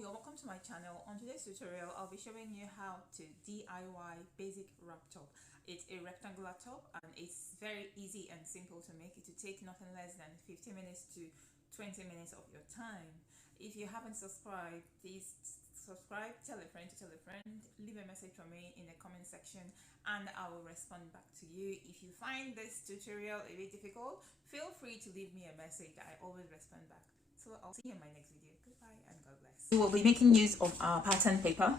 you're welcome to my channel. On today's tutorial, I'll be showing you how to DIY basic wrap top. It's a rectangular top and it's very easy and simple to make. It will take nothing less than 15 minutes to 20 minutes of your time. If you haven't subscribed, please subscribe, tell a friend to tell a friend, leave a message for me in the comment section and I will respond back to you. If you find this tutorial a bit difficult, feel free to leave me a message. I always respond back. So I'll see you in my next video. Goodbye and God bless. We will be making use of our pattern paper.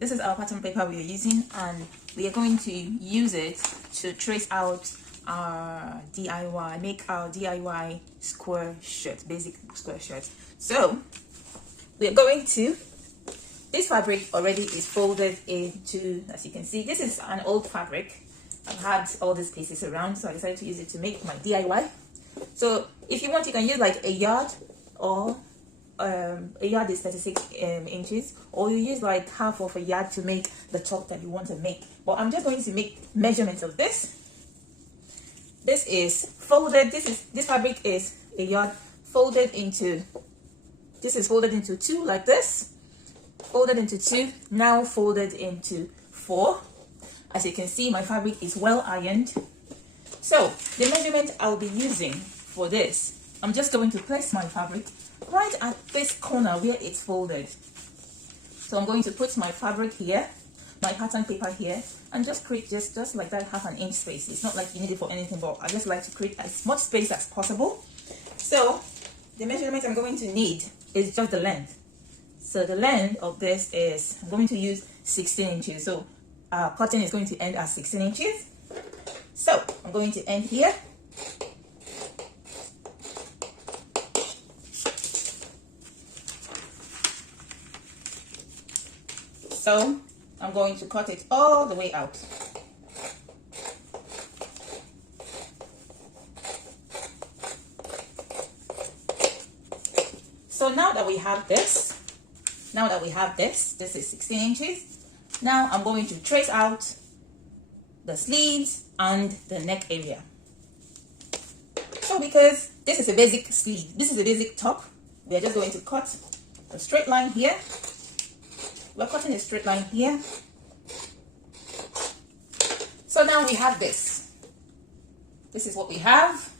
This is our pattern paper we are using and we are going to use it to trace out our DIY, make our DIY square shirt, basic square shirt. So we are going to, this fabric already is folded into, as you can see, this is an old fabric. I've had all these pieces around, so I decided to use it to make my DIY. So if you want, you can use like a yard, or a yard is 36 inches, or you use like half of a yard to make the top that you want to make. But I'm just going to make measurements of this. This is folded, this fabric is a yard folded into, this is folded into two like this, folded into two, now folded into four. As you can see, my fabric is well ironed. So the measurement I'll be using for this, I'm just going to place my fabric right at this corner where it's folded. So I'm going to put my fabric here, my pattern paper here, and just create just like that, half an inch space. It's not like you need it for anything, but I just like to create as much space as possible. So the measurement I'm going to need is just the length. So the length of this is, I'm going to use 16 inches. So our cutting is going to end at 16 inches. So I'm going to end here. So I'm going to cut it all the way out. So now that we have this, this is 16 inches. Now I'm going to trace out the sleeves and the neck area. So because this is a basic sleeve, this is a basic top, we are just going to cut a straight line here. We're cutting a straight line here. So now we have this. This is what we have.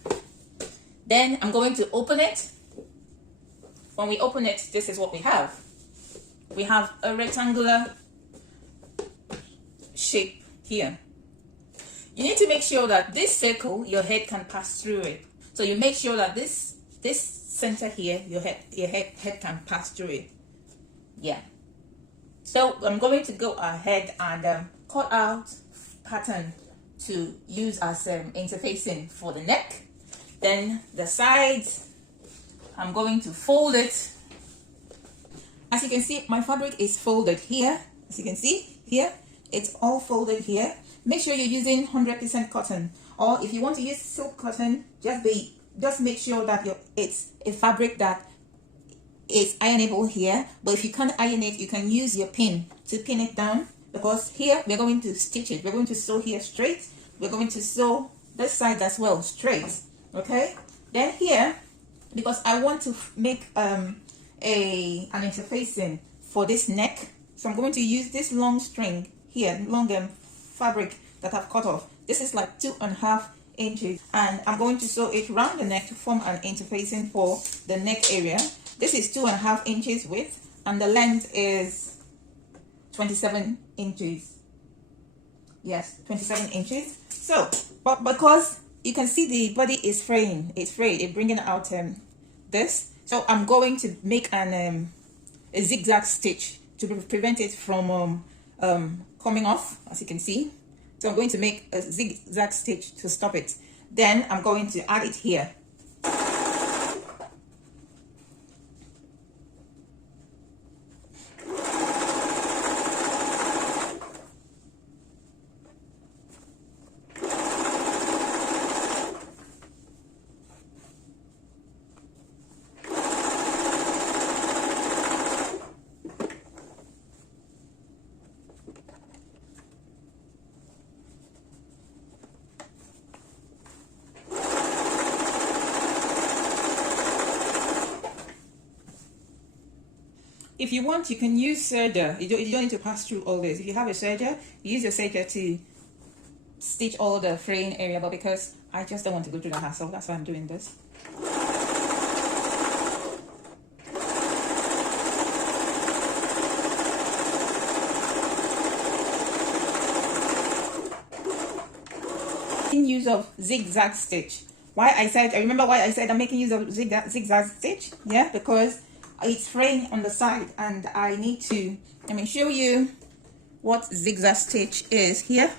Then I'm going to open it. When we open it, this is what we have. We have a rectangular shape here. You need to make sure that this circle, your head can pass through it. So you make sure that this center here, your head can pass through it. Yeah. So I'm going to go ahead and cut out pattern to use as interfacing for the neck. Then the sides, I'm going to fold it. As you can see, my fabric is folded here. As you can see here, it's all folded here. Make sure you're using 100% cotton, or if you want to use silk cotton, just make sure that it's a fabric that is ironable here. But if you can't iron it, you can use your pin to pin it down, because here we're going to stitch it. We're going to sew here straight. We're going to sew this side as well straight. Okay, then here, because I want to make an interfacing for this neck, so I'm going to use this long string here, long fabric that I've cut off. This is like 2.5 inches, and I'm going to sew it around the neck to form an interfacing for the neck area. This is 2.5 inches width, and the length is 27 inches. Yes, 27 inches. So, but because you can see the body is fraying, it's bringing out this. So I'm going to make a zigzag stitch to prevent it from coming off, as you can see. So I'm going to make a zigzag stitch to stop it. Then I'm going to add it here. if you want, you can use serger. You don't need to pass through all this. If you have a serger, use your serger to stitch all the fraying area, but because I just don't want to go through the hassle, that's why I'm doing this. In use of zigzag stitch. I remember why I said I'm making use of zigzag stitch. Yeah, because it's fraying on the side, and I need to, let me show you what zigzag stitch is here.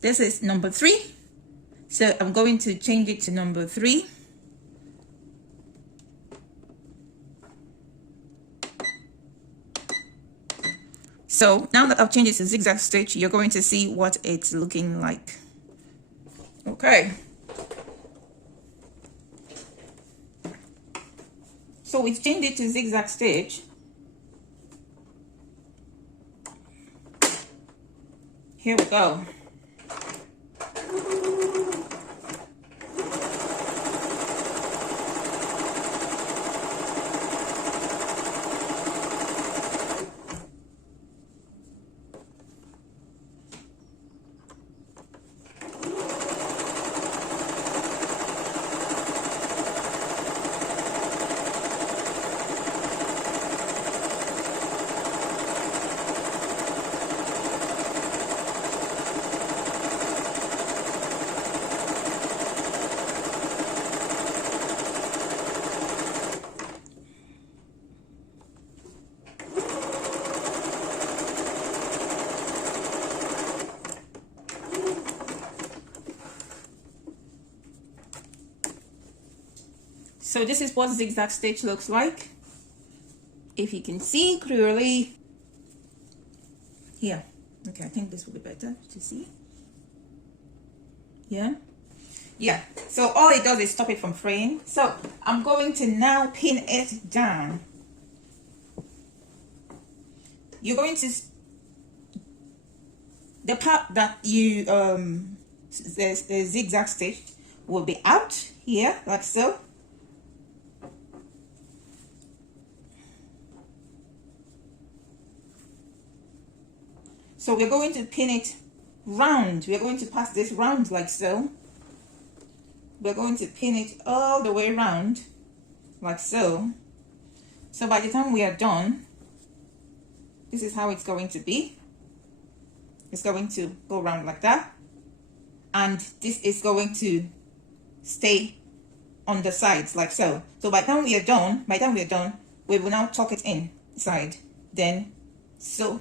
This is number 3, so I'm going to change it to number 3. So now that I've changed it to zigzag stitch, you're going to see what it's looking like. Okay. So we've changed it to zigzag stitch. Here we go. So this is what zigzag stitch looks like. If you can see clearly. Here. Okay, I think this will be better to see. Yeah. Yeah. So all it does is stop it from fraying. So I'm going to now pin it down. You're going to, the part that you the zigzag stitch will be out here, like so. So we're going to pin it round. We're going to pass this round like so. We're going to pin it all the way around like so. So by the time we are done, this is how it's going to be. It's going to go around like that. And this is going to stay on the sides like so. So by the time we are done, we will now tuck it inside. Then so.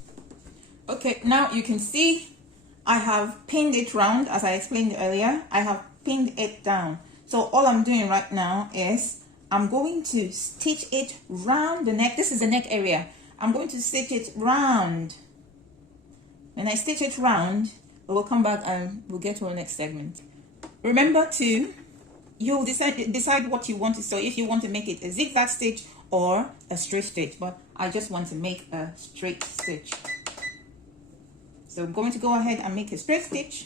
Okay, now you can see I have pinned it round, as I explained earlier. I have pinned it down. So all I'm doing right now is I'm going to stitch it round the neck. This is the neck area. I'm going to stitch it round. When I stitch it round, we'll come back and we'll get to our next segment. Remember to, you'll decide what you want to sew, if you want to make it a zigzag stitch or a straight stitch, but I just want to make a straight stitch. So I'm going to go ahead and make a straight stitch.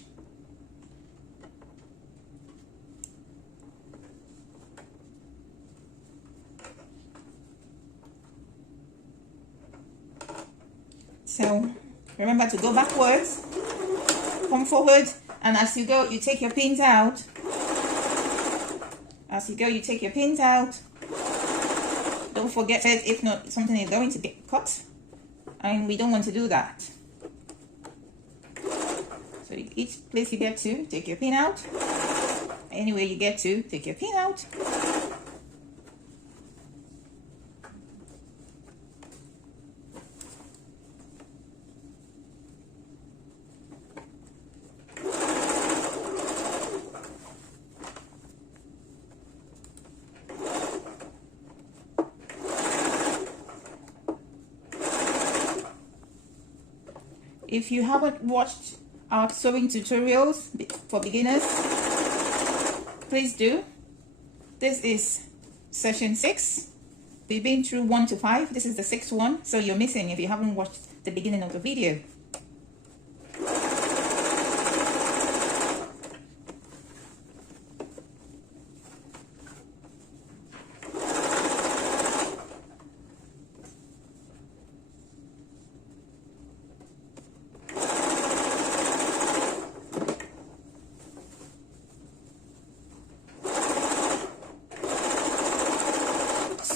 So remember to go backwards, come forward, and as you go, you take your pins out. As you go, you take your pins out. Don't forget it, if not, something is going to get cut, and we don't want to do that. So each place you get to, take your pin out. Anywhere you get to, take your pin out. If you haven't watched our sewing tutorials for beginners, please do. This is session 6. We've been through 1 to 5. This is the 6th one, so you're missing if you haven't watched the beginning of the video.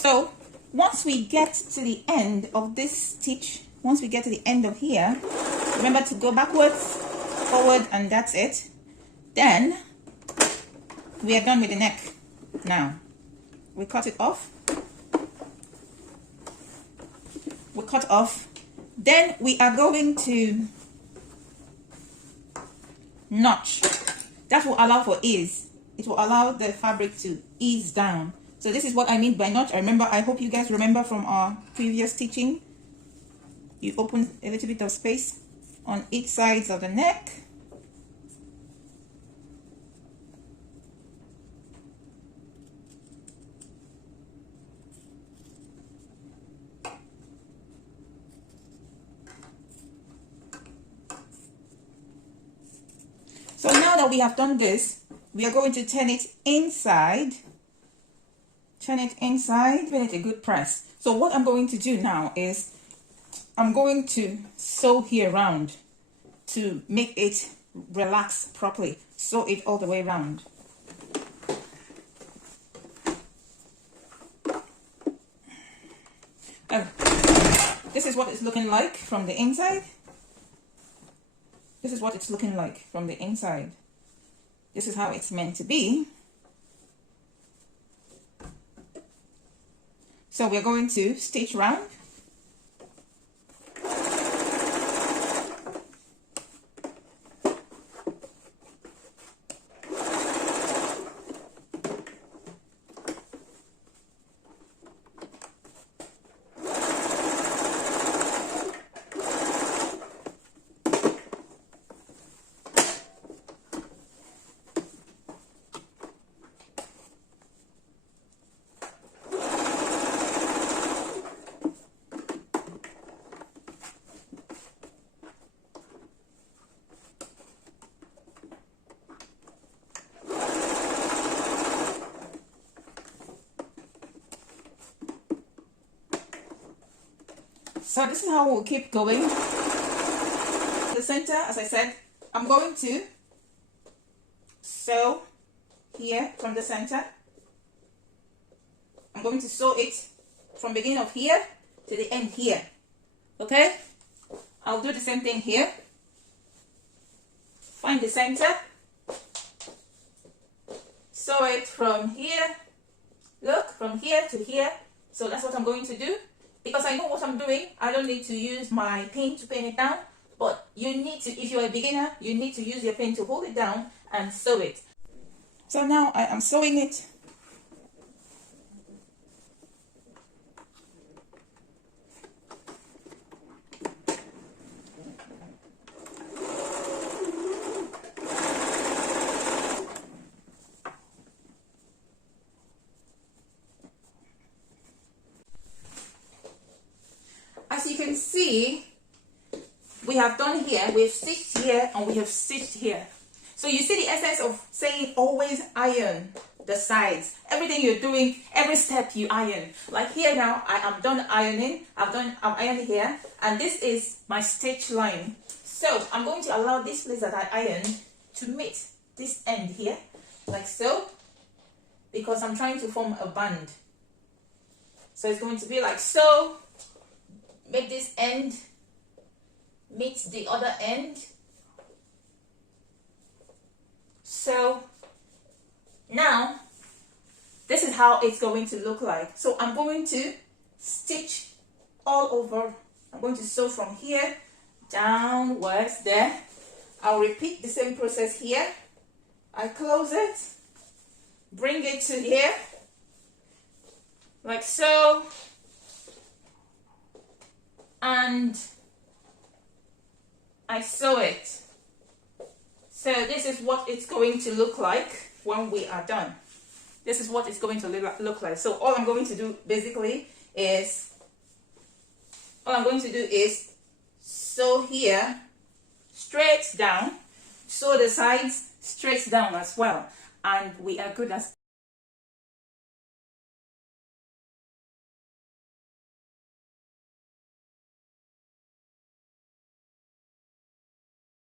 So once we get to the end of this stitch, once we get to the end of here, remember to go backwards, forward, and that's it. Then we are done with the neck. Now we cut it off. We cut off. Then we are going to notch. That will allow for ease. It will allow the fabric to ease down. So this is what I mean by notch. I hope you guys remember from our previous teaching. You open a little bit of space on each sides of the neck. So now that we have done this, we are going to turn it inside. Turn it inside, give it a good press. So what I'm going to do now is I'm going to sew here around to make it relax properly. Sew it all the way around. This is what it's looking like from the inside. This is what it's looking like from the inside. This is how it's meant to be. So we're going to stitch round. So this is how we'll keep going. The center, as I said, I'm going to sew here from the center. I'm going to sew it from beginning of here to the end here. Okay? I'll do the same thing here. Find the center. Sew it from here. Look, from here to here. So that's what I'm going to do. Because I know what I'm doing, I don't need to use my pin to pin it down. But you need to, if you're a beginner, you need to use your pin to hold it down and sew it. So now I am sewing it. As you can see, we have done here, we've stitched here, and we have stitched here. So you see the essence of saying always iron the sides. Everything you're doing, every step you iron. Like here now, I am done ironing. I'm ironing here, and this is my stitch line. So I'm going to allow this place that I ironed to meet this end here, like so, because I'm trying to form a band. So it's going to be like so. Make this end meet the other end. So now this is how it's going to look like. So I'm going to stitch all over. I'm going to sew from here downwards there. I'll repeat the same process here. I close it, bring it to here, like so. And I sew it. So this is what it's going to look like when we are done. This is what it's going to look like. So all I'm going to do basically is, sew here straight down, sew the sides straight down as well, and we are good as